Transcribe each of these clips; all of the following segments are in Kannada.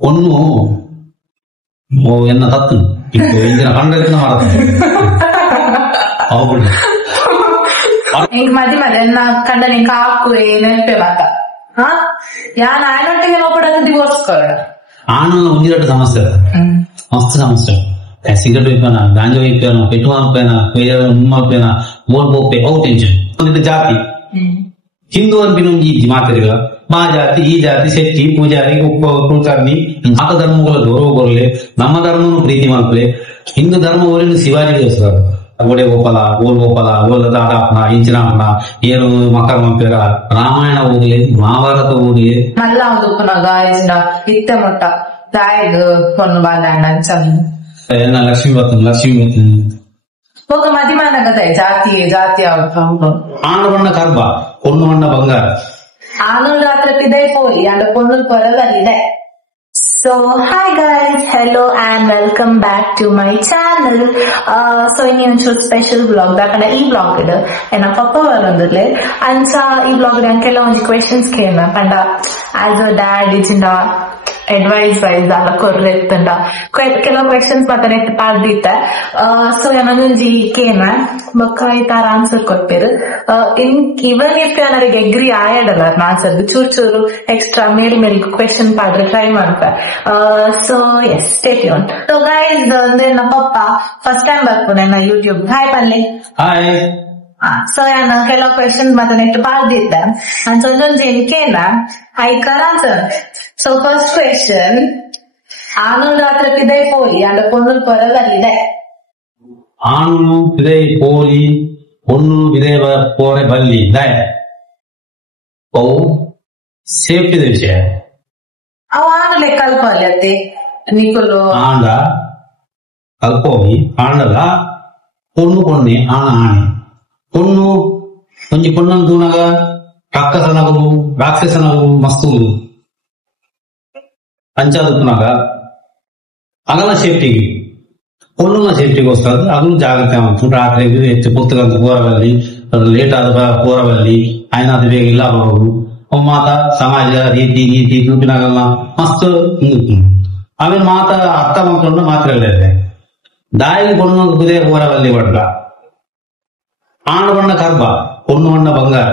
ஒன்னு என்ன தத்து இப்போ ಇಂದಿನ ಕಂಡಕ್ನ ಮಾಡ್ತಾರೆ ఇంక మధ్య మధ్య కండ నేను కాకు నెప్పే మాత ಯಾನ್ ಆಯ್ನೊಟ್ಟಿಗೆ ನೋಡ್ಬಿಡೋದು ಡಿವೋರ್ಸ್ ಕೊಡ ಆನಲ್ಲ ಒಂದಿರಟ್ಟು ಸಮಸ್ಯೆ ಮಸ್ತ್ ಸಮಸ್ಯೆ ಸಿಗರೇಟ್ ವೈಪೇನಾ ಗಾಂಜಾ ವೈಪೇನಾ ಪೆಟ್ಟು ಹಾಕ್ಪೇನಾ ಉಮ್ಮಲ್ಪೇನಾ ಓಡ್ ಬೋಪೆ ಅವು ಟೆನ್ಷನ್ ಒಂದಿಟ್ಟು ಜಾತಿ ಹಿಂದೂ ಅನ್ಪಿನೊಂದು ಮಾತಾಡಿಲ್ಲ ಮಾ ಜಾತಿ ಈ ಜಾತಿ ಶೆಟ್ಟಿ ಪೂಜಾರಿ ಕುಲಕರ್ಣಿ ನಾಲ್ಕು ಧರ್ಮಗಳ ಗೌರವ ಬರಲಿ ನಮ್ಮ ಧರ್ಮವನ್ನು ಪ್ರೀತಿ ಮಾಡ್ಲಿ ಹಿಂದೂ ಧರ್ಮ ಓರಿನ ಶಿವಾಜಿಗೋಸ್ಕರ ಗೋಡೆ ಗೋಪಾಲ ಓಲ್ ಗೋಪಾಲ ಓಲ್ ದಾಡಾಪನ ಇಂಚಿನಾಪನ ಏನು ಮಕರ ಮಂಪೇರ ರಾಮಾಯಣ ಓದಲಿ ಮಹಾಭಾರತ ಓದಲಿ ಮಲ್ಲ ಇತ್ತ ಮೊಟ್ಟ ತಾಯಿದು ಕೊನ್ನು ಬಾಂಡ ಲಕ್ಷ್ಮೀ ಲಕ್ಷ್ಮೀ ఒక మధ్య మన కదా జాతి జాతి ఆనవన్న కర్బ పొన్నువన్న బంగారు ఆనులు రాత్రి ఇదైపోయి అంటే పొన్నులు పొరలు ఇదే. So hi guys, hello and welcome back to my channel. So in special vlog dakana ee vlog ida ena papa varundile ancha ee vlog dan kelonji questions kena panda as a dad ichina advice wise alla korrettanda ಕೆಲವು questions matane ಪಾಡ್ದಿತ್ತೆ. So ಏನೊಂದು ಕೇನ ಬಕ್ಕ ಈ ತರ ಆನ್ಸರ್ ಕೊಟ್ಟಿರು. ಇವನ್ ಇಫ್ ನನಗೆ ಎಗ್ರಿ ಆಯಡಲ್ಲ ಆನ್ಸರ್ ಚೂರು ಎಕ್ಸ್ಟ್ರಾ ಮೇಲ್ ಕ್ವೆಶನ್ ಪಾಡ್ರೆ ಟ್ರೈ ಮಾಡ್ತ. So yes stay tune. So guys ಅಂದ್ರೆ ನಮ್ಮ ಪಪ್ಪ ಫಸ್ಟ್ ಟೈಮ್ ಬರ್ತಾನೆ ನಾ ಯೂಟ್ಯೂಬ್ ಹಾಯ್ ಪನ್ಲಿ ಹಾಯ್. ಸೊ ನಾನು ಕೆಲವು ಕ್ವೆಶನ್ಸ್ ಮತ್ತೆ ನೆಟ್ ಪಾಡ್ದಿದ್ದೆ ಅಂತ ಒಂದೊಂದು ಕೇನ ಐಕರ್ ಆನ್ಸರ್. So first question, ಆನಲ್ ರಾತ್ರಿ ಪಿದೈ ಪೋಲಿ ಅಂದ್ರೆ ಪೊನ್ನುಲ್ ಪೊರಲಿದೆ. ಆನು ಪಿದೈ ಪೋಲಿ ಪೊನ್ನು ಪಿದೈ ಪೋರೆ ಬಲ್ಲಿ ಇದೆ. ಅವು ಸೇಫ್ಟಿ ವಿಷಯ. ಅವು ಆನಲೆ ಕಲ್ಪಲ್ಲಿ ಅತ್ತೆ ನಿಕುಲು ಆಂಡ ಕಲ್ಪೋಗಿ ಆಂಡಲ್ಲ ಪೊನ್ನು ಪೊನ್ನೆ ಆನ ಆಣೆ ಪೊನ್ನು ಒಂಜಿ ಪೊನ್ನನ್ನು ತೂನಗ ರಾಕ್ಷಸನಗು ರಾಕ್ಷಸನಗು ಮಸ್ತು ಅಂಚಾದುನಾಗ ಅಗಲ ಸೇಫ್ಟಿಗೆ ಪೊನ್ನುನ ಸೇಫ್ಟಿಗೋಸ್ಕರ ಅದನ್ನು ಜಾಗ್ರತೆ ಮಾಡ್ತು. ರಾತ್ರಿ ಹೆಚ್ಚು ಪುಸ್ತಕದ ಪೋರಬಲ್ಲಿ ಲೇಟ್ ಆದ ಪೋರಬಲ್ಲಿ ಆಯ್ನ ಅದು ಬೇಗ ಇಲ್ಲ ಬರೋದು ಮಾತ ಸಮಾಜ ರೀತಿ ಗೀತಿ ಗ್ರೂಪಿನಾಗೆಲ್ಲ ಮಸ್ತ್ ಆಮೇಲೆ ಮಾತ ಅರ್ಥ ಮಾಡ್ಕೊಂಡು ಮಾತ್ರ ಇದೆ ದಾಯಿ ಪೊನ್ನು ಕುದೇ ಪೋರಬಲ್ಲಿ ಬಡ್ಡ ಆಣು ಬಣ್ಣ ಕರ್ಬ ಪೊನ್ನು ಬಣ್ಣ ಬಂಗಾರ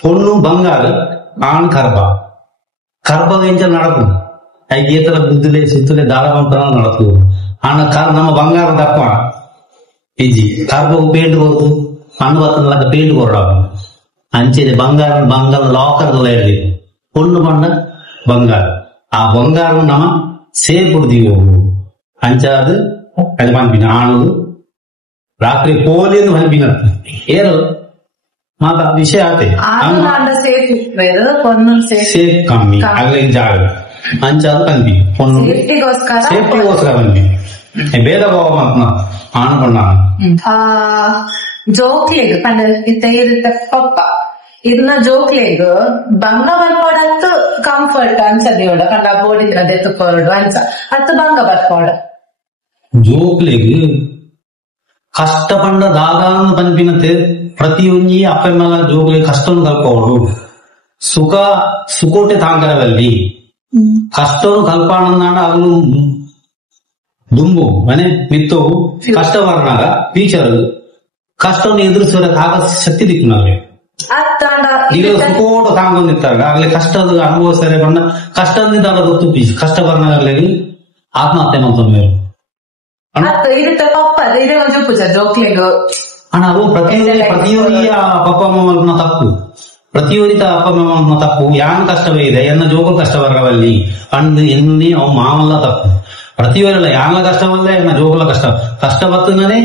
ಪೊನ್ನು ಬಂಗಾರ ಆಣ್ ಕರ್ಬ ಕರ್ಬ ನಡಕು ಗೀತಲ ಬುದ್ಧಿಲೆ ಸುತ್ತಲೆ ದಾಳವಂತ ನಡಕು ಆನ ನಮ್ಮ ಬಂಗಾರ ದಪ್ಪ ಈಜಿ ಕರ್ಬ ಪೇಂಟ್ ಕೊರದು ಮಣ್ಣು ಬತ್ತನಲ್ಲ ಪೇಂಟ್ ಕೊರ ಅಂಚೆದೆ ಬಂಗಾರ ಬಂಗಾರ ಲಾಕರ್ ಇರಲಿ ಪೊಣ್ಣು ಬಣ್ಣ ಬಂಗಾರ ಆ ಬಂಗಾರ ನಮ್ಮ ಸೇರ್ಬಿಡ್ತೀವಿ ಅಂಚಾದು ಅದು ಪಂಪಿನ ಆಣದು ರಾತ್ರಿ ಪೋಲಿಂದು ಪಂಪಿನ ಏರು ಮಾತ ವಿಷಯ ಆತೆ ಸೇಫ್ ಕಮ್ಮಿ ಆಗ್ಲಿ ಜಾಗ ಅಂಚಾದ ಪಂಪಿ ಪೊನ್ನು ಸೇಫ್ಟಿಗೋಸ್ಕರ ಪಂಪಿ ಭೇದ ಭಾವ ಮಾತನ ಆಣ ಬಣ್ಣ ಜೋಕ್ಲೆಗ್ ಪಂಡ ಇತ್ತ ಪಪ್ಪ ಇದನ್ನ ಜೋಕ್ಲೆಗ್ ಬಂಗ ಬರ್ಪೋಡತ್ತು ಕಂಫರ್ಟ್ ಅನ್ಸದಿ ಹೊಡ ಪಂಡ ಬೋಡಿದ್ರ ದೆತ್ತುಕೊರಡು ಅನ್ಸ ಅತ್ತು ಬಂಗ ಬರ್ಪೋಡ ಜೋಕ್ಲೆಗ್ ಕಷ್ಟಪಂಡ ದಾದಾನು ಪಂಪಿನತೆ ಪ್ರತಿಯೊಂದು ಅಪ್ಪೆಲ್ಲ ಜೋಗ್ಲಿ ಕಷ್ಟವನ್ನು ಕಲ್ಪೋಡು ಸುಖ ಸುಕೋಟೆ ತಾಂಕರವಲ್ಲಿ ಕಷ್ಟವನ್ನು ಕಲ್ಪಾಣನಾಡ ಅವನು ದುಂಬು ಮನೆ ಮಿತ್ತವು ಕಷ್ಟ ಬರ್ನಾಗ ಟೀಚರ್ ಕಷ್ಟವನ್ನು ಎದುರಿಸೋದಕ್ಕಾಗ ಶಕ್ತಿ ದಿಕ್ಕಿನವ್ರೆ ಈಗ ಸುಕೋಟ ತಾಂಗೊಂಡಿರ್ತಾಗ ಆಗ್ಲಿ ಕಷ್ಟದ ಅನುಭವಿಸ್ತಾರೆ ಬಂದ ಕಷ್ಟದಿಂದ ಗೊತ್ತು ಕಷ್ಟ ಬರ್ನಾಗಲಿ ಆತ್ಮಹತ್ಯೆ ಮಾಡ್ತಾರೆ ಅಣ್ಣ ಅದು ಪ್ರತಿಯೊಂದು ಪಪ್ಪ ಅಮ್ಮ ತಪ್ಪು ಪ್ರತಿಯೊಂದು ಅಪ್ಪ ಅಮ್ಮ ತಪ್ಪು ಯಾನ್ ಕಷ್ಟವೇ ಇದೆ ಎನ್ನ ಜೋಗ ಕಷ್ಟ ಬರವಲ್ಲಿ ಅಂದು ಎನ್ನಿ ಅವ್ ಮಾಮಲ್ಲ ತಪ್ಪು ಪ್ರತಿಯೊಂದಲ್ಲ ಯಾನ ಕಷ್ಟವಲ್ಲ ಎನ್ನ ಜೋಗಲ ಕಷ್ಟ ಬತ್ತನೇ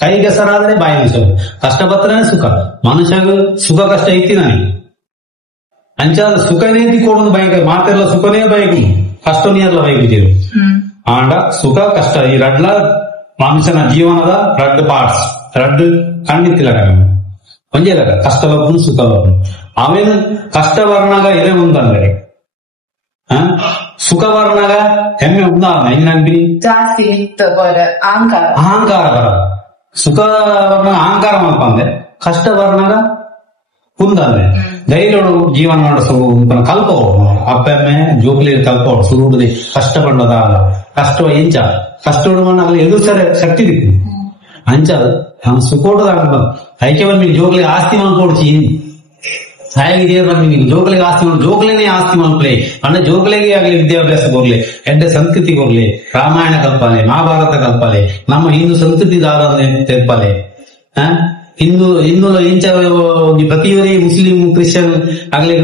ಕೈಗೆಸರಾದ್ರೆ ಬಾಯಿ ಅನ್ಸೋದು ಕಷ್ಟ ಬತ್ತನೇ ಸುಖ ಮನುಷ್ಯಗ ಸುಖ ಕಷ್ಟ ಐತಿ ನನಗೆ ಅಂಚಾದ ಸುಖನೇ ಕೊಡೋದು ಬೈಕ್ ಮಾತೆಲ್ಲ ಸುಖನೇ ಬೈಕ್ ಕಷ್ಟ ನೀರ್ಲ ಬೈಕಿದ್ದೀವಿ ಆಂಡ ಸುಖ ಕಷ್ಟ ಈ ರಡ್ಲ ಮನುಷ್ಯನ ಜೀವನದ ರಡ್ ಪಾರ್ಟ್ಸ್ ರಡ್ ಖಂಡಿತಿಲ್ಲ ಒಂದೇ ಕಷ್ಟ ಬರ್ಬೋದು ಸುಖ ಬರ್ಬೋದು ಆಮೇಲೆ ಕಷ್ಟ ಬರ್ನಾಗ ಎದೆ ಉಂದಂದ್ರೆ ಸುಖ ಬರ್ನಾಗ ಹೆಮ್ಮೆ ಉಂದ ಹೆಂಗಂಗ್ರಿ ಜಾಸ್ತಿ ಅಹಂಕಾರ ಬರ ಸುಖ ಬರ್ನಾಗ ಅಹಂಕಾರ ಮಾಡ್ಕೊಂಡೆ ಕಷ್ಟ ಬರ್ನಾಗ ಕುಂದಂದ್ರೆ ಧೈರ್ಯಗಳು ಜೀವನ ನಡೆಸುವ ಕಲ್ಪ ಅಪ್ಪಮ್ಮೆ ಜೋಕ್ಲಿ ಕಲ್ಪ ಸುರುವುದೇ ಕಷ್ಟ ಪಂಡದಾಗ ಕಷ್ಟ ಎಂಚ ಕಷ್ಟ ಆಗಲಿ ಎದುರ್ಸರೆ ಶಕ್ತಿ ದಿಕ್ಕು ಅಂಚದು हम सुकोटदा ऐक्य जोगले आस्ति मनकोडची सायगिरी जोगले आस्ति जोगलेने आस्ति मनपले अंडे जोगलेगे ಆಗಲಿ ವಿದ್ಯಾಭ್ಯಾಸ ಹೋಗ್ಲಿ ಎಂಡೆ ಸಂಸ್ಕೃತಿ ಹೋಗ್ಲಿ ರಾಮಾಯಣ ಕಲ್ಪನೆ ಮಹಾಭಾರತ ಕಲ್ಪನೆ ನಮ್ಮ ಹಿಂದೂ ಸಂಸ್ಕೃತಿ ದಾರನೆ ತೆಪ್ಪಲೆ ಹಿಂದೂ ಹಿಂದೂಲ ಇಂಚ ಪ್ರತಿಯೊರಿ ಮುಸ್ಲಿಂ ಕ್ರಿಶ್ಚಿಯನ್ ಆಗಲಿ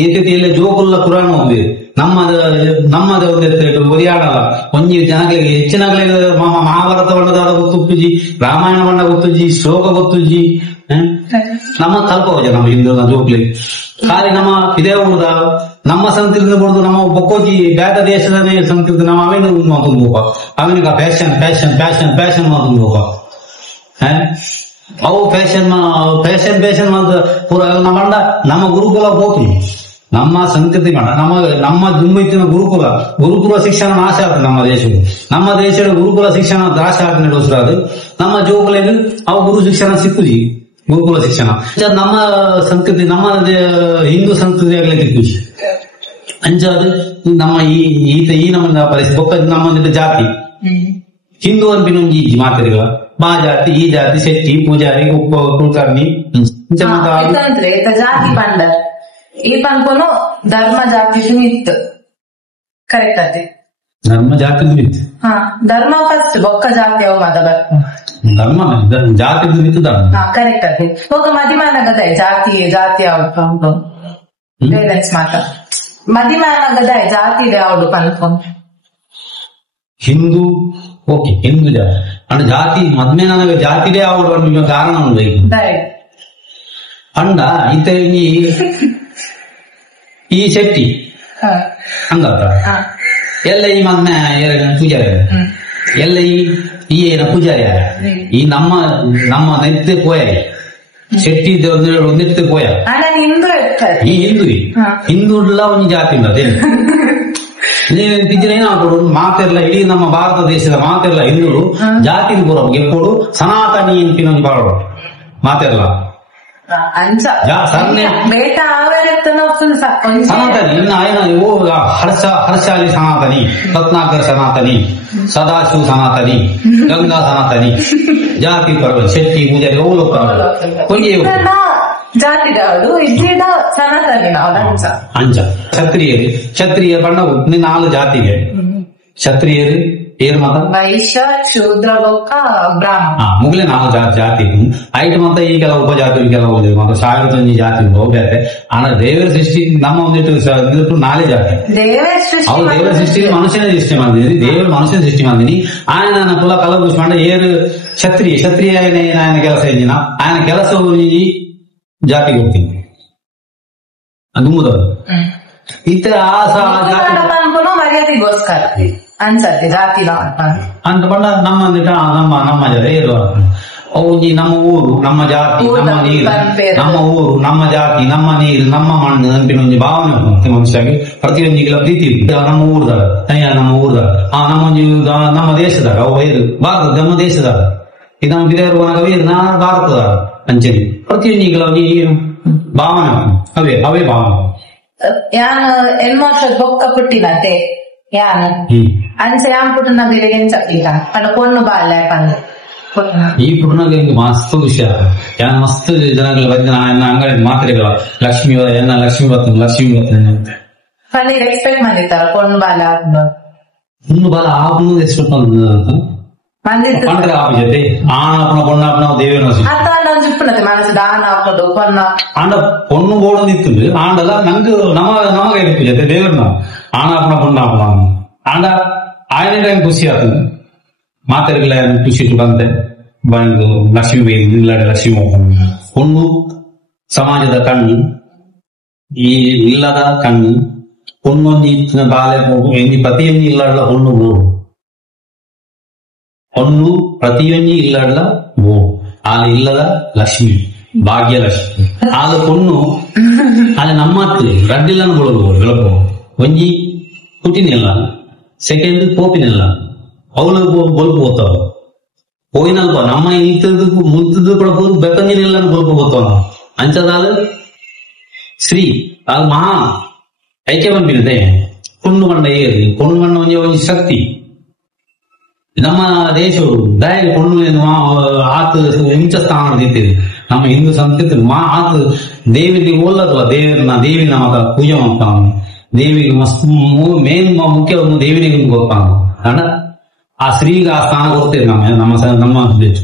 ಏಕತೆಯಲ್ಲಿ ಜೋಗುಲ್ಲ ಕುರಾನ್ ಹೋಗ್ಲಿ ನಮ್ಮದ ಒರಿಯಾಡಲ್ಲ ಒಂಜಿ ಜನಗಳಿಗೆ ಹೆಚ್ಚಿನಗಳಿಗೆ ಮಹಾಭಾರತ ಬಣ್ಣದಾದ ಗೊತ್ತುಜ್ಜಿ ರಾಮಾಯಣ ಬಣ್ಣ ಗೊತ್ತುಜ್ಜಿ ಶ್ಲೋಕ ಗೊತ್ತುಜ್ಜಿ ನಮ್ಮ ಕಲ್ಪವಜ ನಮ್ಮ ಹಿಂದೂ ಜೋಗ್ಲಿ ಖಾಲಿ ನಮ್ಮ ಇದೇ ಹುಡುದ ನಮ್ಮ ಸಂಸ್ಕೃತಿ ಬಿಡುದು ನಮ್ಮ ಬೊಕ್ಕೋಜಿ ಬೇರೆ ದೇಶದ ಸಂಸ್ಕೃತಿ ನಮ್ಮ ಅವೇನು ಮಾತುಂಬೋಪ ಅವೇನಿಗ ಫ್ಯಾಷನ್ ಫ್ಯಾಷನ್ ಫ್ಯಾಷನ್ ಫ್ಯಾಷನ್ ಮಾತುಂಬೋಪ ಅವು ಫ್ಯಾಷನ್ ಫ್ಯಾಷನ್ ಫ್ಯಾಷನ್ ಪೂರ ನಮ್ಮ ಗುರುಕುಲ ಹೋಗ್ತೀವಿ ನಮ್ಮ ಸಂಸ್ಕೃತಿ ಮಾಡ ನಮ್ಮ ದುಂಬಿತ್ತಿನ ಗುರುಕುಲ ಶಿಕ್ಷಣ ನಾಶ ಆಗ್ತದೆ ನಮ್ಮ ದೇಶದ ಗುರುಕುಲ ಶಿಕ್ಷಣ ನಾಶ ಆಗಿ ನಡೆಸೋದು ನಮ್ಮ ಜೋಗುಲೆಗೆ ಅವು ಗುರು ಶಿಕ್ಷಣ ಸಿಕ್ಕುಜಿ ಗುರುಕುಲ ಶಿಕ್ಷಣ ನಮ್ಮ ಸಂಸ್ಕೃತಿ ನಮ್ಮ ಹಿಂದೂ ಸಂಸ್ಕೃತಿ ಆಗ್ಲಿಕ್ಕೆ ಖುಷಿ ಅಂಚಾದು ನಮ್ಮ ಈ ನಮ್ಮ ಪರಿಸ್ಥಿತಿ ನಮ್ಮ ಜಾತಿ ಹಿಂದೂ ಅನ್ಪಿನೊಂಜಿ ಮಾತಾಡಿಗಳ ಮಾ ಜಾತಿ ಈ ಜಾತಿ ಶೆಟ್ಟಿ ಪೂಜಾರಿ ಕುಲಕರ್ಣಿ ಜಾತಿ ಪಂಡ ಈ ಪನ್ಕೊನು ಧರ್ಮ ಜಾತಿ ಮಿತ್ ಕರೆಕ್ಟ್ ಅದೇ ಧರ್ಮ ಜಾತಿ ಮಿತ್ ಧರ್ಮ ಫಸ್ಟ್ ಬೊಕ್ಕ ಜಾತಿ ಅವ ಮಾತ ಧರ್ಮ ಜಾತಿ ಮಿತ್ ಧರ್ಮ ಕರೆಕ್ಟ್ ಅದೇ ಹೋಗ ಮದಿಮಾನಗದ ಜಾತಿ ಯಾವ್ದು ಪೇರೆಂಟ್ಸ್ ಮಾತ ಮದಿಮಾನಗದ ಜಾತಿ ಯಾವ್ದು ಪನ್ಕೊಂಡು ಹಿಂದೂ ಓಕೆ ಹಿಂದೂ ಜಾತಿ ಅಂಡ್ ಜಾತಿ ಮದ್ಮೆ ನನಗೆ ಜಾತಿದೇ ಯಾವ್ದು ಕಾರಣ ಉಂಟು ಅಂಡ ಈತ ಈ ಶೆಟ್ಟಿ ಹಂಗತ್ತ ಎಲ್ಲ ಈ ಮದ್ಮೆ ಪೂಜಾರಿ ಎಲ್ಲ ಈ ಏನ ಪೂಜಾರಿ ಈ ನಮ್ಮ ನೆತ್ತೆ ಪೋಯಾರಿ ಶೆಟ್ಟಿ ನೆತ್ತೆ ಪೋಯ ಈ ಹಿಂದೂಲ್ಲ ಒಂದು ಜಾತಿ ಉಂಟು ಅದೇನು ನೀವೇನು ಮಾತೆಲ್ಲ ಇಡೀ ನಮ್ಮ ಭಾರತ ದೇಶದ ಮಾತೆಲ್ಲ ಹಿಂದೂ ಜಾತಿ ಪೂರ ಎಪ್ಪಡು ಸನಾತನಿ ಎಂಪಿನ ಬಾಳು ಮಾತೆಲ್ಲ ಸನಾತನಿ ಇನ್ನು ಆಯ್ನ ಹರ್ಷಾಲಿ ಸನಾತನಿ ರತ್ನಾಕರ್ ಸನಾತನಿ ಸದಾಶಿವ ಸನಾತನಿ ಗಂಗಾ ಸನಾತನಿ ಜಾತಿ ಪರ್ವ ಶೆಟ್ಟಿ ಪೂಜಾರಿ ಓಲೋ ಪರ್ವ ಅಂಚ ಕ್ಷತ್ರಿಯ ಬಣ್ಣ ನಾಲ್ಕು ಜಾತಿಗೆ ಕ್ಷತ್ರಿಯರು ಏನ್ ಮಾತ ವೈಶ್ಯ ಶೂದ್ರ ಮುಗ್ಲೆ ನಾಲ್ಕು ಜಾತಿ ಐಟ್ ಮಾತ್ರ ಈ ಕೆಲವು ಉಪಜಾತಿ ಕೆಲವು ಮಾತ್ರ 1001 ಜಾತಿ ಹೋಗ್ಯಾರೆ ಆದ್ರೆ ದೇವರ ಸೃಷ್ಟಿ ನಮ್ಮ ಒಂದಿಟ್ಟು ನಾಳೆ ಜಾತಿ ಅವ್ರು ದೇವರ ಸೃಷ್ಟಿ ಮನುಷ್ಯನೇ ಸೃಷ್ಟಿ ಮಾಡಿದೀನಿ ದೇವರು ಮನುಷ್ಯನ ಸೃಷ್ಟಿ ಮಾಡಿದೀನಿ ఆయన ನನ್ನ ಕುಲ ಕಲಬುಷ್ ಮಾಡ ಏರು ಕ್ಷತ್ರಿಯ ఆయన ಕೆಲಸ ಏನಿನ ఆయన ಕೆಲಸ ಜಾತಿಗೆ ಹೋಗ್ತೀನಿ ಅದು ಮುದಲು ಇತರ ಮರ್ಯಾದೆಗೋಸ್ಕರ ಅನ್ಸತ್ತೆ ಜಾತಿ ಅಂತ ಬಂದ ನಮ್ಮ ಜನ ಇರುವ ಅವು ನಮ್ಮ ಊರು ನಮ್ಮ ಜಾತಿ ನಮ್ಮ ನೀರು ನಮ್ಮ ಊರು ನಮ್ಮ ಜಾತಿ ನಮ್ಮ ನೀರು ನಮ್ಮ ಮಣ್ಣು ನೆನಪಿನ ಭಾವನೆ ಉಂಟು ಮನುಷ್ಯಗೆ ಪ್ರತಿಯೊಂದಿಗೆಲ್ಲ ಪ್ರೀತಿ ನಮ್ಮ ಊರ್ದಾಗ ನಮ್ಮ ಊರ್ದಾಗ ನಮ್ಮ ದೇಶದಾಗ ಅವು ಭಾರತ ನಮ್ಮ ದೇಶದಾಗ ಇದು ನಮ್ಮ ಬಿದೇವರು ನಾ ಭಾರತದಾಗ ಅಂಚನೆ ಪ್ರತಿಯೊಂದಿಗೆಲ್ಲ ಭಾವನೆ ಅವೇ ಭಾವನೆ ಯಾನ್ ಎನ್ಮೋಷ ಬೊಕ್ಕ ಪುಟ್ಟಿನತೆ ಯಾನ್ ಅಂಚ ಯಾನ್ ಪುಟ್ಟನ ಬೇರೆಗೇನ್ ಚಪ್ಪಿಲ್ಲ ಅಲ್ಲ ಪೊಣ್ಣು ಬಾಲ ಈ ಪುಟ್ಟನಾಗ ಮಸ್ತ್ ವಿಷಯ ಯಾನ್ ಮಸ್ತ್ ಜನಗಳು ಬಂದ ಅಂಗಡಿ ಮಾತ್ರೆಗಳ ಲಕ್ಷ್ಮಿ ಅಂತ ಪನ್ನೀರ್ ಎಕ್ಸ್ಪೆಕ್ಟ್ ಮಾಡಿರ್ತಾರ ಪೊಣ್ಣು ಬಾಲ ಆಪ್ನು ಎಕ್ಸ್ಪೆಕ್ಟ್ ಜೊತೆ ಆನಪ್ಪನ ಪೊಣ್ಣಪ್ಪನ ದೇವೇನ ಆಂಡ பொண்ணு போடுறது இತ್ತು ஆண்டல நங்கு நமக இருக்கு ஜತೆ ದೇವರನ ಆನಪ್ಪನ ಪೊಣ್ಣಪ್ಪನ ಆಂಡ ಆಯ್ನ ಖುಷಿ ಆಯ್ತು ಮಾತಾಡಲ್ಲ ಖುಷಿ ಬಂದೆ ಬಂದು ಲಕ್ಷ್ಮಿ ಇಲ್ಲಡ ಲಕ್ಷ್ಮಿ பொண்ணು ಸಮಾಜದ ಕಣ್ಣು ಈ ಇಲ್ಲದ ಕಣ್ಣು பொண்ணೊಂದಿ ಬಾಲೆ ಎಂದಿ ಪ್ರತಿಯೊಂದು ಇಲ್ಲಡ பொண்ணு ಪ್ರತಿಯೊಂದು ಇಲ್ಲಡ ಆಗ ಇಲ್ಲದ ಲಕ್ಷ್ಮಿ ಭಾಗ್ಯಲಕ್ಷ್ಮಿ ಆಗ பொண்ணು ಅದು ನಮ್ಮತ್ತು ರಡ್ಡಿಲ್ಲನ್ನು ಬೆಳಕು ಒಂಜಿ ಪುಟಿನಿಲ್ಲ ಸೆಕೆಂಡ್ ಪೋಪಿನಿಲ್ಲ ಅವಳು ಬಲ್ಪು ಹೋಗ್ತಾವ ಹೋಗಿನಲ್ಪ ನಮ್ಮ ಇಂಥದ್ದು ಮುಂತದ್ದು ಕೂಡ ಬೆಕ್ಕಂಜಿನಿಲ್ಲ ಬಲ್ಪು ಹೋಗ್ತಾವ ಅಂಚದಾದ ಶ್ರೀ ಅದು ಮಹಾ ಐಕ್ಯ ಬಂದಿದೆ ಕೊಂಡು ಬಂಡ ಏರಿ ಕೊಂಡು ಬಂಡ ಒಂದು ಶಕ್ತಿ ನಮ್ಮ ದೇಶವು ದಯ ಕೊಂಡು ಆತ ಇಂಚ ಸ್ಥಾನದಿತ್ತು ನಮ್ಮ ಹಿಂದೂ ಸಂಸ್ಕೃತಿ ಆತ ದೇವಿಗೆ ಒಲ್ಲದು ದೇವಿ ನಮಗ ಪೂಜೆ ಮಾಡ್ತಾನು ದೇವಿಗೆ ಮಸ್ತ್ ಮೇನ್ ಮುಖ್ಯ ದೇವಿನಿಗೆ ಗೊತ್ತಾನು ಅಣ್ಣ ಆ ಸ್ತ್ರೀಗೆ ಆ ಸ್ಥಾನ ಕೊಡ್ತೇವೆ ನಮ್ಮ ದೇಶ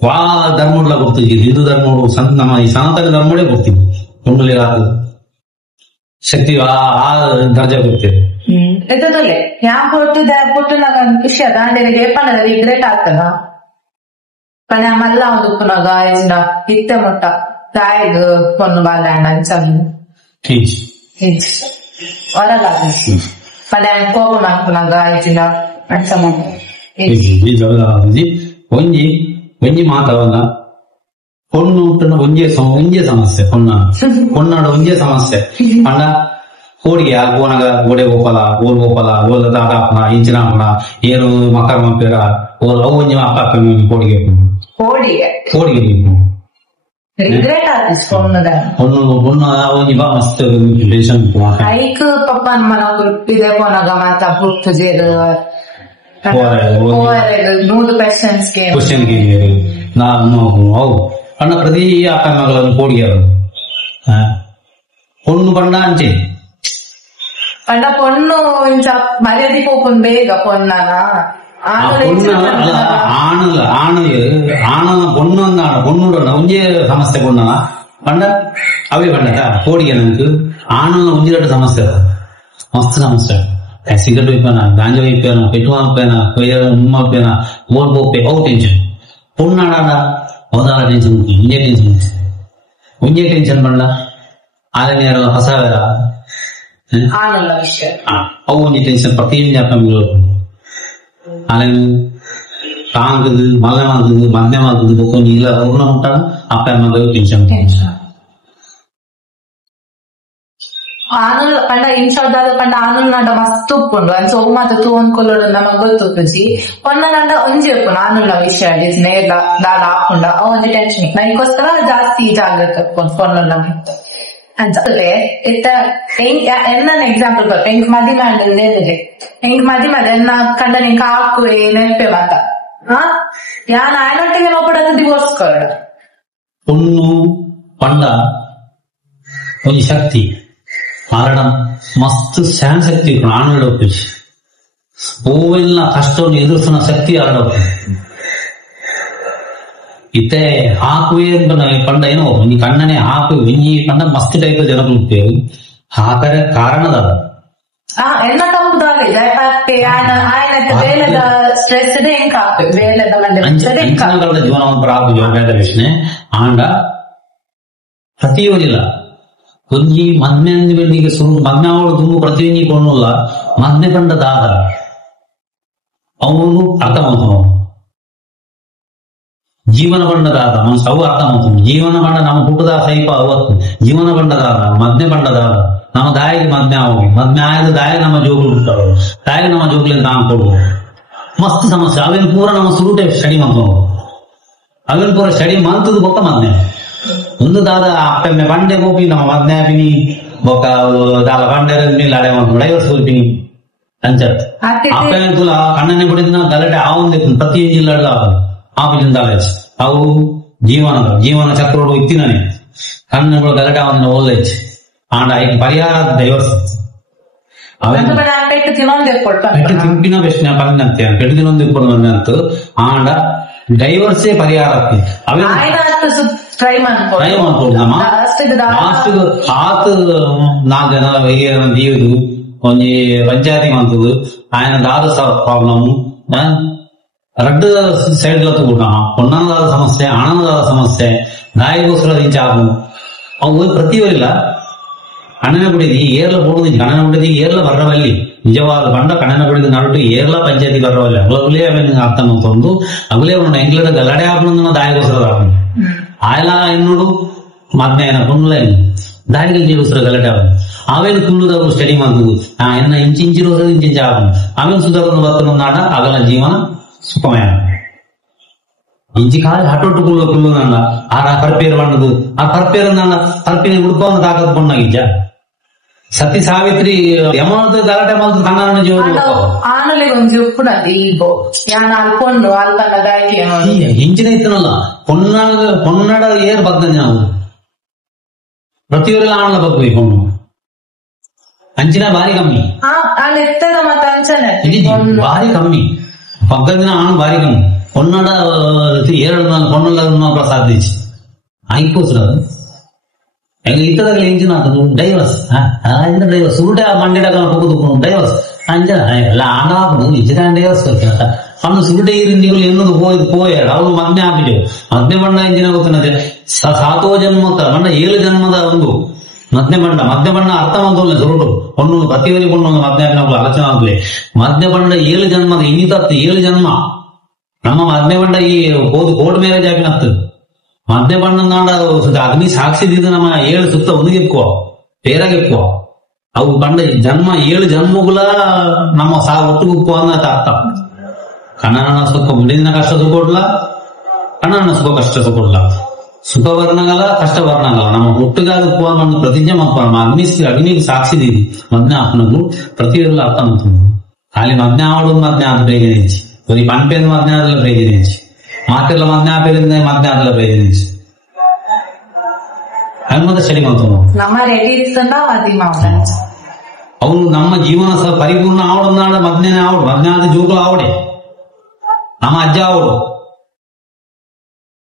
ವಾ ಧರ್ಮಗಳ ಕೊಡ್ತೀವಿ ಹಿಂದೂ ಧರ್ಮಗಳು ನಮ್ಮ ಈ ಸನಾತನ ಧರ್ಮಗಳೇ ಕೊಡ್ತೀವಿ ಕೊಂಡಲಿ ಆತ ಶಕ್ತಿ ಆ ದರ್ಜೆ ಕೊಡ್ತೇವೆ ಎತ್ತದಲ್ಲೇ ಯಾ ಪುಟ್ಟನಾಗ ಖುಷಿ ಅದ ಅಂದ್ರೆ ಪಣದ ರಿಗ್ರೆಟ್ ಆಗ್ತದ ಪಣ ಮಲ್ಲ ಒಂದು ಪುನಗ ಇಂದ ಇತ್ತ ಮುಟ್ಟ ತಾಯಿಗ ಪೊನ್ನು ಬಾಲ ಹೊರಗ ಪಣ ಕೋಪ ಮಾಡ್ಕೊಂಡಾಗ ಆಯ್ತಿಲ್ಲ ಅಡ್ಸ ಒಂಜಿ ಒಂಜಿ ಮಾತವನ್ನ பொண்ணு ஒஞ்சே ಸಮಸ್ಯೆ பொண்ணாட ஒஞ்சே ಸಮಸ್ಯೆ ಅಣ್ಣ ಕೋಡಿಗೆ ಗೋನಗ ಗೋಡೆ ಗೋಪಾಲ ಓಲ್ ಗೋಪಾಲ ಓಲ್ ದಾದಾಪನ ಇಂಚಿನಾಪನ ಏನು ಮಕ್ಕಳ ಮಕ್ಕಳ ಓಲ್ ಅವು ಒಂಜಿ ಅಪ್ಪ ಕೋಡಿಗೆ பொண்ணு ಒಂಜಿ ಬಾ ಮಸ್ತ್ ಟೆನ್ಷನ್ ಐಕ್ ಪಪ್ಪನ್ ಮನ ಇದೇ ಕೋನಗ ಮಾತ ಪುಟ್ಟು ಜೇರು ಕ್ವಶನ್ ಗೆ ನಾನು ಅವು ಅಣ್ಣ ಪ್ರತಿ ಅಕ್ಕ ಮಗಳನ್ನು ಕೋಡಿಯಾರು பொண்ணு ಪಂಡ ಅಂಚೆ ಪಂಡ ಪೊಣ್ಣು ಮರ್ಯಾದೆ ಹೋಗ್ಕೊಂಡು ಬೇಗ ಪೊಣ್ಣನ பொண்ணுட ஒஞ்சே ಸಮಸ್ಯೆ பொண்ணா ಪಂಡ ಅವೇ ಪಂಡ ಕೋಡಿಗೆ ನಂಗೆ ಆಣನ ಒಂಜಿರಟ್ಟು ಸಮಸ್ಯೆ ಮಸ್ತ್ ಸಮಸ್ಯೆ ಸಿಗರೇಟ್ வைப்பேனா ಗಾಂಜಾ வைப்பேனா பெட்ரோல் வைப்பேனா உண்மை வைப்பேனா ஓல் போப்பே ஓ டென்ஷன் பொண்ணாடா அவதார ಟೆನ್ಷನ್ ಒಂಜೇ ಟೆನ್ಷನ್ ಪಂಡ ಆದ ನೇರ ಹೊಸ ಅವು ಒಂಜಿ ಟೆನ್ಷನ್ ಪ್ರತಿಯೊಂದು ಅಪ್ಪಂಗಳು ಅಲ್ಲ ತಾಂಗದು ಮಲ್ಲವಾಗುದು ಮಧ್ಯವಾಗುದು ಬೊಕ್ಕೊಂದು ಇಲ್ಲ ಅವ್ರನ್ನ ಉಂಟಾಗ ಅಪ್ಪ ಅಮ್ಮಗಳು ಟೆನ್ಷನ್ ಆನಲ್ ಪಂಡ ಇನ್ಸಾದ ಪಂಡ ಆನಲ್ ನಾಡ ಮಸ್ತ್ ಉಪ್ಪುಂಡು ಅನ್ ಸೋ ಮಾತ ತೂ ಅನ್ಕೊಳ್ಳೋಡು ನಮಗ್ ಗೊತ್ತುಜಿ ಪೊನ್ನ ನಾಡ ಒಂಜಿ ಉಪ್ಪುಂಡು ಆನಲ್ನ ವಿಷಯ ನೇರ ದಾದ ಹಾಕೊಂಡ ಒಂಜಿ ಟೆನ್ಷನ್ ನೈಕೋಸ್ಕರ ಜಾಸ್ತಿ ಜಾಗ್ರತೆ ಪೊನ್ನ ಅನ್ಸದೆ ಇತ್ತ ಎನ್ನ ಎಕ್ಸಾಂಪಲ್ ಬರ್ತ ಎಂಕ್ ಮದಿ ಮಾಡಿದೆ ಎಂಕ್ ಮದಿ ಮಾಡಿ ಎನ್ನ ಕಂಡ ನಿಂಕ ಹಾಕು ನೆನಪೆ ಮಾತ ಯಾನ್ ಆಯ್ನೊಟ್ಟಿಗೆ ನೋಡ್ಬಿಡೋದು ಡಿವೋರ್ಸ್ ಕೊಡ ಪೊಣ್ಣು ಪಂಡ ಒಂಜಿ ಶಕ್ತಿ ಮಾರಣ ಮಸ್ತ್ ಸಹನ ಶಕ್ತಿ ಆನೋಡಿ ಹೂವೆಲ್ಲ ಕಷ್ಟವನ್ನು ಎದುರಿಸೋ ಶಕ್ತಿ ಆಡೋದು ಇತ್ತೆ ಹಾಕುವೆ ಪಂಡ ಏನೋ ಈ ಕಣ್ಣನೆ ಹಾಕು ಈ ಪಂಡ ಮಸ್ತ್ ಟೈಪ್ ಜನಗಳು ಹಾಕರೆ ಕಾರಣದ ಎನ್ನ ತಪ್ಪುದಾಗಿ ಜೀವನ ಪ್ರಾಪ್ತ ಆಂಡ ಪ್ರತಿಯೊಂದಿಲ್ಲ ಒಂಜಿ ಮದ್ಮೆ ಬೆಳ್ಳಿಗೆ ಮದ್ಮೆ ಅವಳು ತುಂಬು ಪ್ರತಿಯೊಂದಿ ಕೊಂಡಲ್ಲ ಮದ್ಮೆ ಕಂಡ ದಾದ ಅವನು ಅರ್ಥ ಮಾಡ್ತಾವ ಜೀವನ ಬಂಡದಾದ ಅವನು ಸವು ಅರ್ಥ ಮಾಡ್ತಾನೆ ಜೀವನ ಬಂಡ ನಮ್ಮ ಹುಟ್ಟದ ಸೈಪ ಅವತ್ತು ಜೀವನ ಬಂಡದಾದ ಮದ್ಮೆ ಬಂಡದಾದ ನಮ್ಮ ದಾಯಿಗೆ ಮದ್ಮೆ ಆಗಿ ಮದ್ಮೆ ಆಯ್ದ ದಾಯಿ ನಮ್ಮ ಜೋಗುಲು ಬಿಡ್ತಾವ ದಾಯಿ ನಮ್ಮ ಜೋಗುಲಿಂದ ನಾವು ಕೊಡುವ ಮಸ್ತ್ ಸಮಸ್ಯೆ ಅವೇನು ಪೂರ ನಮ್ಮ ಸುರುಟೆ ಸ್ಟಡಿ ಮಾಡ್ತಾವ ಅವೇನು ಪೂರ ಸ್ಟಡಿ ಮಂತದ ಗೊತ್ತ ಮದ್ಮೆ ಒಂದು ದಾದ ಅಪ್ಪಮ್ಮೆ ಬಂಡೆ ಹೋಗಿ ನಮ್ಮ ಮದ್ನೆ ಬಿನಿ ಬೊಕ್ಕ ದಾಲ ಬಂಡೆ ಅಡೆ ಡೈವರ್ಸ್ ಹೋಗ್ತೀನಿ ಅಂಚತ್ ಅಪ್ಪನೆ ತುಲ ಕಣ್ಣನೆ ಬಿಡಿದ ಗಲಟೆ ಆ ಒಂದು ಪ್ರತಿಯೊಂದು ಜಿಲ್ಲೆ ಆಪಿನಿಂದ ಅವು ಜೀವನ ಚಕ್ರೋಡು ಇತ್ತಿನೇ ಕಣ್ಣುಗಳು ಗಲಟೆ ಅವನ್ನ ಓದೈಚ್ ಆಂಡ ಐದು ಪರಿಹಾರ ಡೈವರ್ಸ್ ತಿಂಪಿನ ಪ್ರಶ್ನೆ ಬಂದಂತೆ ಪೆಟ್ಟು ದಿನೊಂದು ಕೊಡುವಂತ ಆಂಡ ಡೈವರ್ಸೇ ಪರಿಹಾರ ಟ್ರೈ ಮಾಡ್ಬೋದು ಆತ 4 ಜನ ದೀವುದು ಒಂಜಿ ಪಂಚಾಯತಿ ಮಾಡ್ತದು ఆయన ದಾದ ಪ್ರಾಬ್ಲಮ್ ಎರಡು ಸೈಡ್ ಪೊಣ್ಣನದಾದ ಸಮಸ್ಯೆ ಆನಂದದಾದ ಸಮಸ್ಯೆ ದಾಯಿಗೋಸ್ಕರ ದಿಂಚಾಗು ಅವು ಪ್ರತಿಯೊರಿಲ್ಲ ಕಣ್ಣನ ಬಿಡಿದಿ ಏರ್ಲ போடுது கண்ணன ಬಿಡಿದಿ ಏರ್ಲ ಬರವಲ್ಲಿ ನಿಜವಾದ ಬಂಡ ಕಣ್ಣನ ಬಿಡಿದ ನಡುಟು ಏರ್ಲ ಪಂಚಾಯತಿ ಬರವಲ್ಲಿ ಅಗಲೇ ಅವನಿಗೆ ಅರ್ಥ ಮಾಡ್ತೊಂದು ಅಗಲೇ ಅವನು ಎಂಗ್ಲದ ಗಲಾಡೆ ಆಪಣ ದಾಯಿಗೋಸ್ಕರ ಆಯ್ಲ ಇನ್ನೋಡು ಮದ್ನೇನ ಕುಂಡ್ಲೆ ದಾಯಿಗೆ ಜೀವಸ್ಕರ ಗಲಾಟೆ ಆಗ ಅವೇನು ಕುಂಡುದವರು ಸ್ಟಡಿ ಮಾಡುದು ಎನ್ನ ಇಂಚಿಂಚಿರೋದು ಇಂಚಿಂಚ ಆಗ ಅವೇನು ಸುಧಾರಣ ಬರ್ತನ ನಾಡ ಅಗಲ ಜೀವನ ಸುಖಮಯ ಇಂಚಿ ಕಾಲಿ ಹಟೊಟ್ಟು ಕುಲ್ಲುಂಡ ಆ ಪರ್ಪೇರು ಬಣ್ಣದು ಆ ಪರ್ಪೇರು ಪರ್ಪಿನ ಹುಡ್ಕೊಂಡು ತಾಕತ್ ಬಣ್ಣಾಗಿಜ್ಜ ಸತಿ ಸಾವಿತ್ರಿ ಯಮನದ ಗಲಾಟೆ ಮಾತ್ರ ಕಣ್ಣನ ಜೀವನ ಆನಲೆ ಒಂಜಿ ಉಪ್ಪುನದಿ ಈಗೋ ಯಾನ ಅಲ್ಕೊಂಡು ಅಲ್ಕಂಡ ಗಾಯಕಿ ಹಿಂಚಿನ ಇತ್ತನಲ್ಲ ಪೊನ್ನಡ ಏರ್ ಬಗ್ಗ ನಾವು ಪ್ರತಿಯೊರೆಲ್ಲ ಆಣಲ ಬಗ್ಗೆ ಕೊಂಡು ಅಂಚಿನ ಬಾರಿ ಕಮ್ಮಿ ಎತ್ತದ ಮತ್ತ ಅಂಚನೆ ಬಾರಿ ಕಮ್ಮಿ ಪಕ್ಕದಿನ ಆಣು ಬಾರಿ ಕಮ್ಮಿ ಪೊನ್ನಡ ಎರಡು ಪೊನ್ನಡ ಸಾಧಿಸಿ ಆಯ್ಕೋಸ್ಕರ ಇತ್ತದಾಗ ಎಂಜಿನ ಆತದು ಡೈವರ್ಸ್ ಡೈವರ್ಸ್ ಊಟ ಮಂಡ್ಯದಾಗ ಹೋಗುದು ಡೈವರ್ಸ್ ಅಂಜ ಎಲ್ಲ ಆಡಾಪದು ಇಜ್ಜ ಡೈವರ್ಸ್ ಅನ್ನು ಸುರುಡೆ ನೀವು ಎನ್ನುದು ಪೋಯಾಡ ಅವ್ರು ಮದ್ನೆ ಹಾಕಿದೆವು ಮದ್ನೆ ಬಣ್ಣ ಎಂಜಿನ ಗೊತ್ತಿನದೆ ಸಾತೋ ಜನ್ಮದ ಬಣ್ಣ 7 ಜನ್ಮದ ಒಂದು ಮದ್ನೆ ಬಣ್ಣ ಅರ್ಥ ಮಾಡ್ಕೊಳ್ಳ ಸುರುಡು ಒಂದು ಪ್ರತಿವರಿ ಕೊಂಡು ಮದ್ನೆ ಆಲೋಚನೆ ಆಗ್ಲಿ ಮದ್ನೆ ಬಣ್ಣ 7 ಜನ್ಮದ ಇನ್ನಿತತ್ತು 7 ಜನ್ಮ ನಮ್ಮ ಮದ್ನೆ ಬಣ್ಣ ಈ ಕೋರ್ಟ್ ಮ್ಯಾರೇಜ್ ಆಗಿನತ್ತು ಮದ್ನೆ ಬಣ್ಣ ಅಗ್ನಿ ಸಾಕ್ಷಿದಿದ್ದು ನಮ್ಮ 7 ಸುತ್ತ ಒಣಗಿಕ್ಕುವ ಪೇರಾಗಿಕ್ಕುವ ಅವು ಬಂಡ ಜನ್ಮ 7 ಜನ್ಮಗಳ ನಮ್ಮ ಒಟ್ಟಿಗುಕ್ಕುವ ಅನ್ನೋ ಅರ್ಥ ಕಣ್ಣನ ಸುಖ ಮುಂದಿನ ಕಷ್ಟ ಸುಖ ಕಣ್ಣನ ಸುಖ ಕಷ್ಟ ಸುಖ ಸುಖ ವರ್ಣಗಲ ಕಷ್ಟ ವರ್ಣಗಲ ನಮ್ಮ ಹುಟ್ಟುಗಾಗುವ ಒಂದು ಪ್ರತಿಜ್ಞೆ ಮಾಡ್ಕೊಳ್ಳ ಅಗ್ನಿಗೆ ಸಾಕ್ಷಿದಿದ್ದು ಮದ್ನೆ ಹಾಕನದು ಪ್ರತಿಯೊಂದು ಅರ್ಥ ಅಂತೀನಿ ಖಾಲಿ ಮದ್ನೆ ಆವಡು ಮದ್ನೆ ಆದ ಪ್ರೇಜನೇಚಿ ಬರೀ ಪಂಪೇದ ಮದ್ನೆ ಆದಲ್ಲ ಪ್ರೇಜನೇಚಿ ಮಾತೆಲ್ಲ ಮದ್ನೆ ಆಪೇರಿಂದ ಮದ್ನೆ ಆದಲ್ಲ ಪ್ರೇಜನೇಚಿ ಹಂಗದ ಸ್ಟಡಿ ಮಾಡ್ತಾವ ನಮ್ಮ ರೆಡಿ ಅವನು ನಮ್ಮ ಜೀವನ ಪರಿಪೂರ್ಣ ಆವಡ ಮದ್ನೆ ಆವಡು ಮದ್ನೆ ಆದ ಜೋಗುಲು ಆವಡೆ ನಮ್ಮ ಅಜ್ಜ ಆವಡು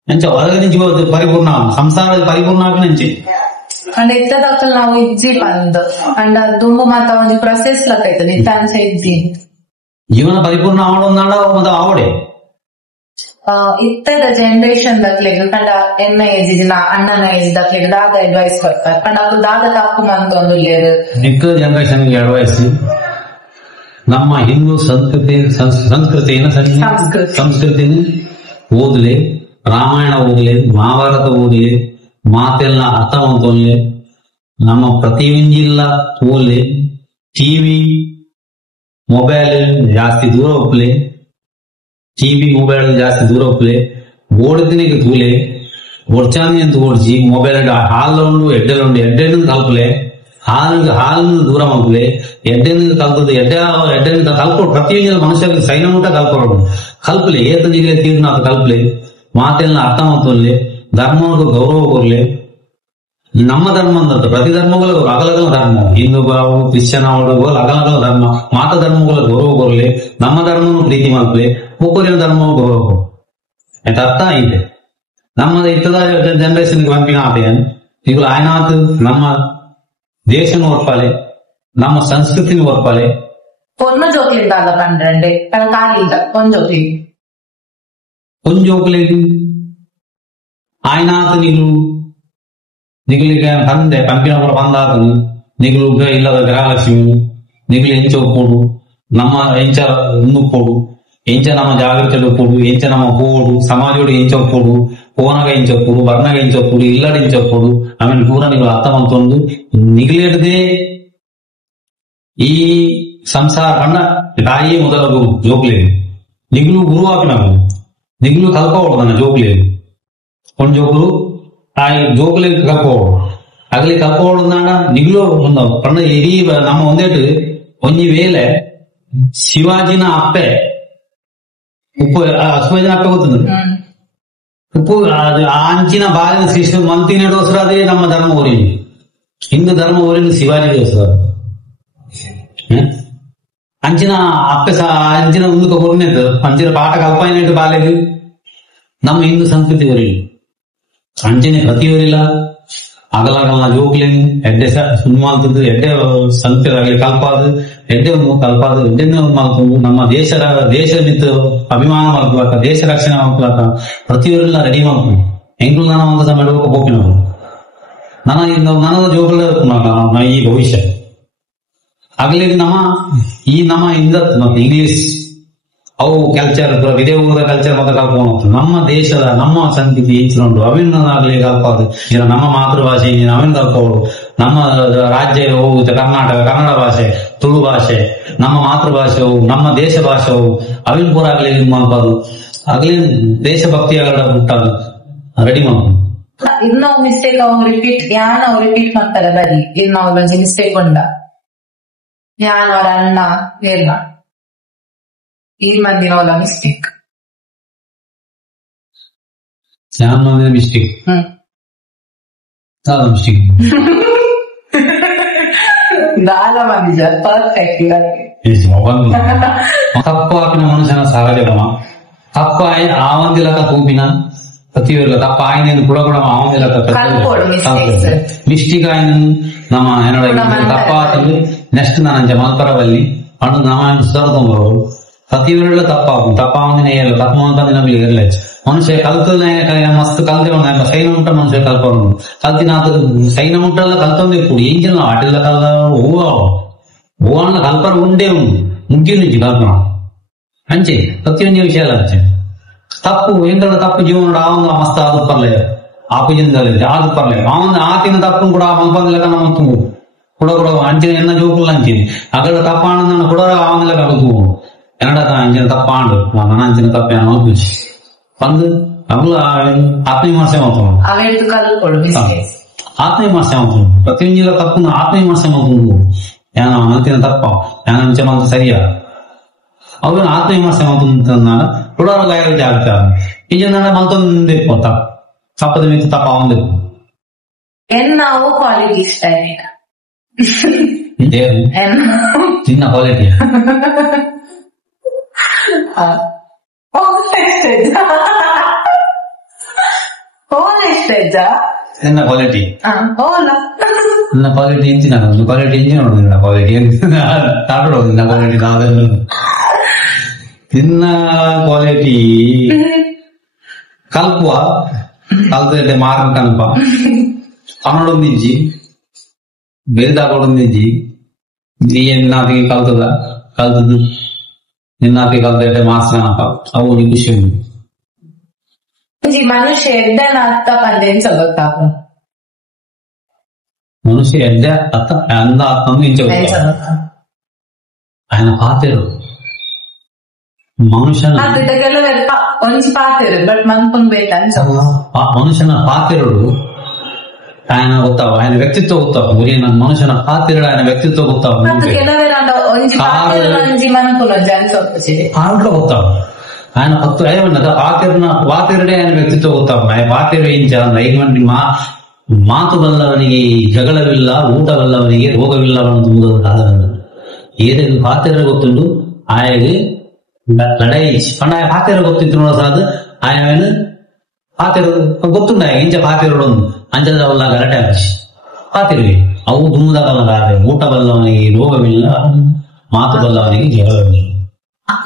ಎಂಚ ಹೊರಗಿನ ಜೀವ ಪರಿಪೂರ್ಣ ಸಂಸಾರದ ಪರಿಪೂರ್ಣ ಆಗಿ ನೆಂಚಿ ಅಂಡ್ ಎತ್ತದಕ್ಕಲ್ ನಾವು ಇಜ್ಜಿ ಬಂದು ಅಂಡ್ ದುಂಬು ಮಾತ ಒಂದು ಪ್ರೊಸೆಸ್ ಲತ್ತೈತೆ ನಿತ್ತಾಂಶ ಇಜ್ಜಿ ಜೀವನ ಪರಿಪೂರ್ಣ ಆವಡ ಮೊದಲು ಆವಡೆ ಇತ್ತದ ಜನರೇಷನ್ ದಕ್ಲೆಗ್ ಕಂಡ ಎನ್ನ ಏಜ್ ಇದಿನ ಅಣ್ಣನ ಏಜ್ ದಕ್ಲೆಗ್ ದಾದ ಅಡ್ವೈಸ್ ಕೊಡ್ತಾರೆ ಕಂಡ ಅದು ದಾದ ತಪ್ಪು ಮಂತೊಂದು ನಿಕ್ಕ ಜನರೇಷನ್ ಅಡ್ವೈಸ್ ನಮ್ಮ ಹಿಂದೂ ಸಂಸ್ಕೃತಿನ ಓದಲಿ ರಾಮಾಯಣ ಓದಲಿ ಮಹಾಭಾರತ ಓದಲಿ ಮಾತೆಲ್ಲ ಅರ್ಥವಂತೋನ್ಲಿ ನಮ್ಮ ಪ್ರತಿವಿಂಜಿಲ್ಲ ಓದ್ಲಿ ಟಿವಿ ಮೊಬೈಲ್ ಜಾಸ್ತಿ ದೂರ ಹೋಗ್ಲಿ ಟಿವಿ ಮೊಬೈಲ್ ಜಾಸ್ತಿ ದೂರ ಹೋಗ್ಲಿ ಓಡಿದಿನಿಗೆ ತೂಲೆ ಒಡ್ಚಾನಿ ಅಂತ ಓಡಿಸಿ ಮೊಬೈಲ್ ಹಾಲು ಎಡ್ಡೆಲು ಕಲ್ಪಲೆ ಹಾಲಿನ ದೂರ ಮಾಡ್ಲಿ ಎಡ್ಡೆನಿಂದ ಕಲ್ಪದು ಎಡ್ಡೆನಿಂದ ಕಲ್ಪೋಡು ಪ್ರತಿಯೊಂದು ಮನುಷ್ಯರಿಗೆ ಸೈನ ಊಟ ಕಲ್ಪೋಡು ಕಲ್ಪಲೆ ಏತ ನಿಗಲೆ ತೀರ್ನ ಕಲ್ಪಲೆ ಮಾತೆಲ್ಲ ಅರ್ಥ ಮಾಡ್ತೊಲ್ಲಿ ಧರ್ಮಕ್ಕೆ ಗೌರವ ಕೊರ್ಲಿ ನಮ್ಮ ಧರ್ಮ ಅಂತ ಪ್ರತಿ ಧರ್ಮಗಳು ಅಗಲಗಲ ಧರ್ಮ ಹಿಂದೂ ಕ್ರಿಶ್ಚಿಯನ್ ಅವಳು ಅಗಲಗಲ ಧರ್ಮ ಮಾತ ಧರ್ಮಗಳ ಗೌರವ ಕೊರ್ಲಿ ನಮ್ಮ ಧರ್ಮವನ್ನು ಪ್ರೀತಿ ಮಾಡ್ಲಿ ಒಬ್ಬರಿನ ಧರ್ಮ ಗೌರವ ಕೊಡು ಆಯ್ತು ಅರ್ಥ ಐತೆ ನಮ್ಮ ಇತ್ತದ ಜನರೇಷನ್ಗೆ ಪಂಪಿನ ಆತ ಈಗ ಆಯ್ನಾತ್ ನಮ್ಮ ದೇಶನ ಒರ್ಪಾಲೆ ನಮ್ಮ ಸಂಸ್ಕೃತಿನ ಒರ್ಪಾಲೆ పొన్న జోకులు బాగా పండండి కాలిగా కొంజోకులేదు ಆಯ್ನಾತ್ ನಿಗುಲಿಗೆ ತಂದೆ ಪಂಪಿನವರ ಬಂದಾತನು ನಿಗುಲು ಇಲ್ಲದ ಗೃಹಲಕ್ಷ್ಮಿ ನಿಗುಲು ಎಂಚ ಒಪ್ಪೋಡು ನಮ್ಮ ಎಂಚ ಉಣ್ಣುಪ್ಪೋಡು ಎಂಚ ನಮ್ಮ ಜಾಗೃತಿ ಒಪ್ಪೋಡು ಎಂಚ ನಮ್ಮ ಹೋಡು ಸಮಾಜೋಡು ಎಂಚ ಒಪ್ಪೋಡು ಕೋನಗ ಎಂಚ ಒಪ್ಪೋಡು ಬರ್ನಗ ಎಂಚ ಒಪ್ಪೋಡು ಇಲ್ಲಡ ಎಂಚ ಒಪ್ಪೋಡು ಆಮೇಲೆ ಪೂರ ನಿಗುಲು ಅರ್ಥ ಮಾಡ್ಕೊಂಡು ನಿಗುಲಿಡದೆ ಈ ಸಂಸಾರ ಪಂಡ ತಾಯಿಯೇ ಮೊದಲ ಗುರು ಜೋಕ್ಲೇದು ನಿಗುಲು ಗುರುವಾಪಿನವು ನಿಗುಲು ಕಲ್ಪೋಡು ನನ್ನ ಜೋಕ್ಲೇದು ಒಂದು ಜೋಕುಲು ತಾಯಿ ಜೋಕುಲೆ ಕಲ್ಪೋಡು ಅಗಲಿ ಕಲ್ಪೋಡು ನಿಗುಲು ಪಂಡ ಇಡೀ ನಮ್ಮ ಒಂದೇಟು ಒಂಜಿ ವೇಳೆ ಶಿವಾಜಿನ ಅಪ್ಪೆ ಉಪ್ಪು ಶಿವಾಜಿನ ಅಪ್ಪೆ ಗೊತ್ತದ ಉಪ್ಪು ಅಂಚಿನ ಬಾಲಿನ ಶಿಶು ಮಂತಿನೋಸ್ಕರ ಅದೇ ನಮ್ಮ ಧರ್ಮ ಓರಿನು ಹಿಂದೂ ಧರ್ಮ ಓರಿನು ಶಿವಾಜಿಗೋಸ್ಕರ ಅಂಚಿನ ಅಪ್ಪೆ ಅಂಚಿನ ಮುಂದಕ್ಕೆ ಹೊರನೇದು ಅಂಚಿನ ಪಾಠ ಕಲ್ಪನೆ ಬಾಲೆದು ನಮ್ಮ ಹಿಂದೂ ಸಂಸ್ಕೃತಿ ಓರಿನು ಅಂಚನೆ ಪ್ರತಿಯೊರಿಲ್ಲ ಅಗಲಗಲ ಜೋಕ್ಲೇನು ಎಡ್ಡೆ ಸುನ್ಮಾಲ್ತದ್ದು ಎಡ್ಡೆ ಸಂಸ್ಕೃತಿ ಕಲ್ಪಾದು ಎಡ್ಡೆ ಕಲ್ಪಾದು ಎಡ್ಡೆನ ಮಾಲ್ತು ನಮ್ಮ ದೇಶ ಬಿತ್ತು ಅಭಿಮಾನ ಮಾಡ್ಕೊಳಕ ದೇಶ ರಕ್ಷಣೆ ಮಾಡ್ಕೊಳಕ ಪ್ರತಿಯೊರಿಲ್ಲ ರೆಡಿ ಮಾಡ್ಕೊಂಡು ಹೆಂಗ್ಳು ನಾನು ಒಂದು ಸಮಯ ಹೋಗಿನವರು ನನ್ನ ಜೋಕುಲ ಈ ಭವಿಷ್ಯ ಆಗ್ಲಿ ನಮ್ಮ ಹಿಂದತ್ ಮತ್ತೆ ಇಂಗ್ಲಿಷ್ ಅವು ಕಲ್ಚರ್ ವಿದೇ ಊರ ಕಲ್ಚರ್ ಮತ್ತೆ ಕಲ್ಪೋಣ ನಮ್ಮ ದೇಶದ ನಮ್ಮ ಸಂಸ್ಕೃತಿ ಹೆಚ್ಚಿಕೊಂಡು ಅವಿನ್ನಾಗ್ಲಿ ಕಲ್ಪಾದು ಈಗ ನಮ್ಮ ಮಾತೃಭಾಷೆ ಅವಿನ್ ಕಲ್ಪೋಡು ನಮ್ಮ ರಾಜ್ಯ ಹೋಗುತ್ತೆ ಕರ್ನಾಟಕ ಕನ್ನಡ ಭಾಷೆ ತುಳು ಭಾಷೆ ನಮ್ಮ ಮಾತೃಭಾಷೆ ನಮ್ಮ ದೇಶ ಭಾಷೆ ಅವಿನ್ ಪೂರ ಆಗ್ಲಿ ಮಾಡ್ಬಾರ್ದು ಆಗ್ಲೇನು ದೇಶಭಕ್ತಿಯಾಗ ಬಿಟ್ಟಾಗ ರೆಡಿ ಮಾಡ್ಕೊಂಡು ಇದ್ ನಾವು ಮಿಸ್ಟೇಕ್ ಅವ್ ರಿಪೀಟ್ ಯಾನ್ ಅವ್ ರಿಪೀಟ್ ಮಾಡ್ತಾರೆ ಬರೀ ಇದ್ ನಾವು ಮಿಸ್ಟೇಕ್ ಉಂಡ ಯಾನ್ ಅವ್ರ ಅಣ್ಣ ಎಲ್ಲ ಈ ಮಂದಿನ ಅವಳ ಮಿಸ್ಟೇಕ್ ಯಾನ್ ಮಂದಿನ ಮಿಸ್ಟೇಕ್ ಮಿಸ್ಟೇಕ್ ದಾಲ ಮಂದಿ ಪರ್ಫೆಕ್ಟ್ తప్పు ఆపిన మనుషుల సహజమా తప్ప ఆవందిలక తూపిన ప్రతి తప్ప ఆయన ಕೂಡ ಆವಂದಿಲಕ ಮಿಸ್ಟೇಕ್ ఆయన ನಮ್ಮ ತಪ್ಪ ನೆಕ್ಸ್ಟ್ ನಾನು ಮಲ್ಪರವಲ್ಲಿ ಪಂಡು ನಮ್ಮ ಸುಧಾರತಂಬರು ಪ್ರತಿಯೊಬ್ಬರ ತಪ್ಪಾகும் ತಪ್ಪಾವಂದಿನ ತಪ್ಪಂತ ನಮ್ಗೆ ಇರಲ್ಲ ಮನುಷ್ಯ ಕಲ್ತನೆ ಮಸ್ತ್ ಕಲ್ತೆ ಸೈನ ಮುಟ್ಟ ಮನುಷ್ಯ ಕಲ್ಪನು ಕಲ್ತಿನ ಸೈನ ಮುಟ್ಟಲ್ಲ ಕಲ್ತೊಂದೇ ಕೂಡಿ ಏನ್ ಜನ ಆಟಿಲ್ಲ ಕಲ್ದ ఓవన్న కల్పన ఉండే ఉంది ముఖ్యం నుంచి కల్పన అంచే ప్రతి విషయాలు అంచే తప్పు ఏంటంటే తప్పు జీవనుడు ఆవుంది మస్తు ఆదుపర్లేదు ఆపుజిందలేదు ఆదుపర్లేదు ఆవుంది ఆతిన తప్పును కూడా మల్పందులక నమ్ముతుంది కూడా కూడా అంచిన ఎన్న జోకులు అంచింది అక్కడ తప్ప ఆనందం కూడా ఆవుందులక అడుగు ఎన్నడక అంచిన తప్ప ఆండు మన అంచిన తప్ప అనిపించి పండు అప్పుడు ఆత్మవిమర్శం అవుతుంది ఆత్మవిమర్శం అవుతుంది ప్రతి తప్పు ఆత్మవిమర్శం అవుతుంది ಅಂತಿನ ತಪ್ಪ ಅಂಚೆ ಮಂತ ಸರಿಯ ಅವನು ಆತ್ಮವಿಮರ್ಶೆ ಮಂತಂದಾನ ಹುಡುಗರ ಗಾಯಗಳಿಗೆ ಆಗ್ತಾರೆ ಇಂಜನ ಮಂತೊಂದು ತಪ್ಪದ ಮಿತ್ತು ತಪ್ಪ ಅವಂದು ನಾವು ಕ್ವಾಲಿಟಿ ಸ್ಟೈಲ್ చిన్న క్వాలిటీ చిన్న క్వాలిటీ ನನ್ನ ಕ್ವಾಲಿಟಿ ಇಂಚಿನ ಕ್ವಾಲಿಟಿ ಇಂಜಿನ್ ನೋಡುದಿಲ್ಲ ಕ್ವಾಲಿಟಿ ತಾಟೋದಿಲ್ಲ ಕ್ವಾಲಿಟಿ ನಾವೆಲ್ಲ ತಿನ್ನ ಕ್ವಾಲಿಟಿ ಕಲ್ಪುವ ಕಲ್ತ ಮಾರ್ಗ ಕಲ್ಪ ಅವನೊಡೊಂದಿಜ್ಜಿ ಬೆರಿದಾಕೊಡೊಂದಿಜ್ಜಿ ನೀ ನಾತಿಗೆ ಕಲ್ತದ ಕಲ್ತದ್ದು ನಿನ್ನಾತಿಗೆ ಕಲ್ತ ಮಾಸ್ ಕನಪ ಅವು ನೀ ಖುಷಿ ಉಂಟು ಮನುಷ್ಯ ಎಡ್ಡನ ಅರ್ಥ ಪಂದೇನ್ ಸಗತ್ತಾಗ మనిషి ఎంత ఆయన పాతేరు మనుషన మనుషನ ಪಾತಿರುಡು ఆయన ಗೊತ್ತಾವ ఆయన ವ್ಯಕ್ತಿತ್ವ ಗೊತ್ತಾವ ಮನುಷ್ಯನ ಪಾತಿರುಡು ఆయన ವ್ಯಕ್ತಿತ್ವ ಗೊತ್ತಾವ ಗೊತ್ತಾವ ఆయన ಪಾತಿರುడే ఆయన ವ್ಯಕ್ತಿತ್ವ ಗೊತ್ತಾವ ಪಾತಿರು ಏನ್ ಐದು ಮಾತು ಬಲ್ಲವನಿಗೆ ಜಗಳವಿಲ್ಲ ಊಟ ಬಲ್ಲವನಿಗೆ ರೋಗವಿಲ್ಲವೆಂಬುದು ಕಾಲವಲ್ಲ ಏದಕ್ಕೆ ಪಾತಿರ ಗೊತ್ತುಂಡು ಆಯಗೆ ಲಡೈ ಪಂಡ ಪಾತಿರ ಗೊತ್ತಿತ್ತು ನೋಡೋದು ಆಯವೇನು ಪಾತಿರ ಗೊತ್ತುಂಡ ಇಂಚ ಪಾತಿರೋಡೊಂದು ಅಂಚದವಲ್ಲ ಗಲಾಟೆ ಹಾಕಿ ಪಾತಿರುವೆ ಅವು ದುಮ್ಮದಾಗಲ್ಲ ಊಟ ಬಲ್ಲವನಿಗೆ ರೋಗವಿಲ್ಲ ಮಾತು ಬಲ್ಲವನಿಗೆ ಜಗಳವಿಲ್ಲ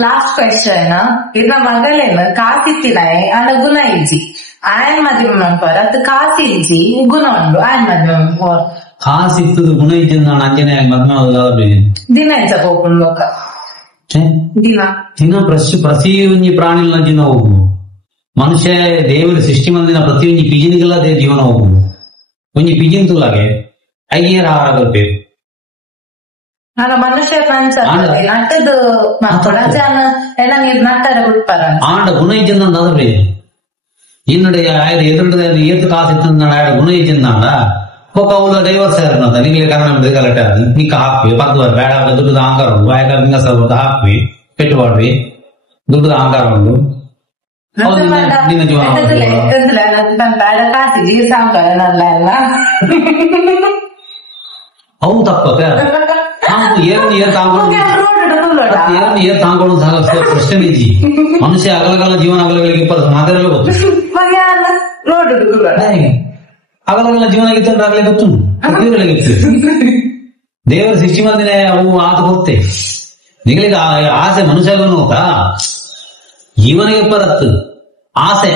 ಲಾಸ್ಟ್ ಕ್ವೆಶ್ಚನ್ ಇನ್ನ ಮಗಳೇನು ಕಾಸಿತ್ತಿನಾಯ್ ಅನ್ನ ಗುಣ ಇಜ್ಜಿ ఆయన మధ్య అంటారు అది కాసి ఇచ్చి గుణం ఉండు ఆయన మధ్య కాసి ఇస్తుంది గుణ ఇచ్చింది అంజనే మధ్య దినపోకుండా ದಿನ ಪ್ರತಿಯೊಂದು ಪ್ರಾಣಿಗಳ ಜೀವನ ಹೋಗುದು ಮನುಷ್ಯ ದೇವರ ಸೃಷ್ಟಿ ಮಂದಿನ ಪ್ರತಿಯೊಂದು ಪಿಜಿನ್ಗೆಲ್ಲ ಜೀವನ ಹೋಗುದು ಒಂಜಿ ಪಿಜಿನ್ ತುಲಾಗೆ ಐಯರ್ ಆರಾಗಬೇಕು ಮನುಷ್ಯ ನಟ್ಟದು ಆಂಡ ಗುಣ ಇಚ್ಚಿಂದ ಅದ್ರೆ ಇನ್ನಡೆ ಆಯ್ದ ಎದುರುಡೆ ಏತ್ತು ಕಾಸು ಇತ್ತಂದ ಆಯ್ದ ಗುಣ ಇಚ್ಚಿಂದ ఒక ఊళ్ళో డైవర్స్ అవుతున్నా నీళ్ళే కారణం కలెక్ట్ అది నీకు హాక్వి పద్దు బేడ దుడ్డు ఆంకారం ఆయక హాక్వి పెట్టుబడి దుడ్డు ఆంకారం నిన్న జీవన ಅವು ತಪ್ಪಕ ಏರ್ ತಾಂಕೊಂಡು ಪ್ರಶ್ನೆ ಇಜ್ಜಿ ಮನುಷ್ಯ ಅಗಲಗಲ ಜೀವನ ಅಗಲಗಳಿಗೆ ಮಾತಾಡಲೇ ಗೊತ್ತು ಅಗಲಗಲ ಜೀವನ ಗಿತ್ತಂದ್ರೆ ಆಗಲೇ ಗೊತ್ತು ದೇವರ ಸೃಷ್ಟಿ ಮಂದಿನೇ ಅವು ಆತ ಗೊತ್ತೇ ನಿಗಳಿಗೆ ಆಸೆ ಮನುಷ್ಯಗೂ ಗೊತ್ತಾ ಜೀವನಿಗೆ ಬರತ್ತು ಆಸೆ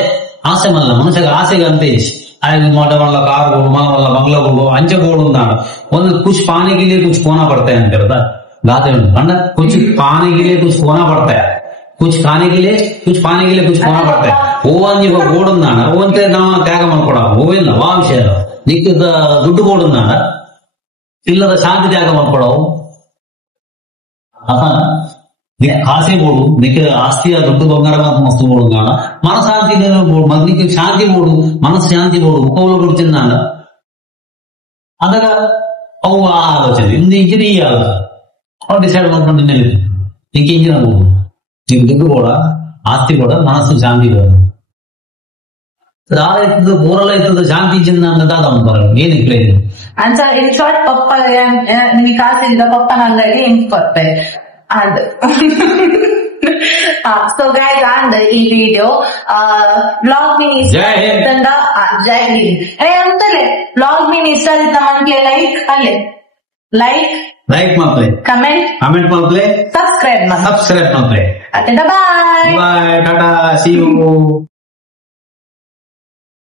ಆಸೆ ಮಲ್ಲ ಮನುಷ್ಯಗೆ ಆಸೆಗೆ ಅಂತೆ ఆయన మోట వల్ల కారు మన వల్ల బంగ్లా అంచెపోడు ఉన్నాడు ಒಂದು कुछ पाने के लिए कुछ खोना पड़ता है अंदर गाते अंडा कुछ पाने के लिए कुछ खोना पड़ता है कुछ खाने के लिए कुछ पाने के लिए कुछ खोना पड़ता है वो ಅಂಜಿ ಬೋರ್ಡ್ ఉన్నాಡ ಓಂತೆ ನಾವು ತ್ಯಾಗ ಮಾಡ್ಕೊಡ ಹೋಗಿಲ್ಲ ವಾ ವಿಷಯ ನಿಕ್ಕದ ದುಡ್ಡು ಬೋರ್ಡ್ ఉన్నాಡ ಇಲ್ಲದ ಶಾಂತಿ ತ್ಯಾಗ ಮಾಡ್ಕೊಡವು నీకు కాసే పోడు, నీకు ఆస్తి దుడ్డు బంగారం మస్తు పోడు కాడ మనశాంతి పోడు, నీకు శాంతి పోడు, మనసు శాంతి పోడు, ఉప్పవులో కూర్చుందాడ ಅದರ ಅವು ಆ ಆಲೋಚನೆ ಇಂದು ಇಂಚಿನ ಈ ಆಲೋಚನೆ ಅವ್ರು ಡಿಸೈಡ್ ಮಾಡ್ಕೊಂಡು నీకు ఇంచిన పోడు, నీకు దుడ్డు కూడా ఆస్తి కూడా మనసు శాంతి కూడా రాలైతుందో బోరలైతుందో శాంతి ఇచ్చింది అన్నది అదంటారు నేను ఇట్లేదు. ಅಂತ ಇನ್ ಶಾರ್ಟ್ ಪಪ್ಪ ನಿಮಗೆ ಕಾಸಿಲ್ಲ ಪಪ್ಪ ನಂಗಾಗಿ ಹಿಂಗ್ ಕೊಟ್ಟೆ ಅದು. ಸೊ ಗೈಸ್ ಅಂದ್ರೆ ಈ ವಿಡಿಯೋ ಬ್ಲಾಗ್ ಮೀನ್ ಇಷ್ಟ ಜೈ ಹಿಂದ್ ಅಂತಲೇ ಬ್ಲಾಗ್ ಮೀನ್ ಇಷ್ಟ ಆಯ್ತಾ ಮಂತ್ಲಿ ಲೈಕ್ ಮಾಡ್ಲಿ, ಕಮೆಂಟ್ ಮಾಡ್ಲಿ, ಸಬ್ಸ್ಕ್ರೈಬ್ ಮಾಡ್ಲಿ. Okay bye, tata, see you.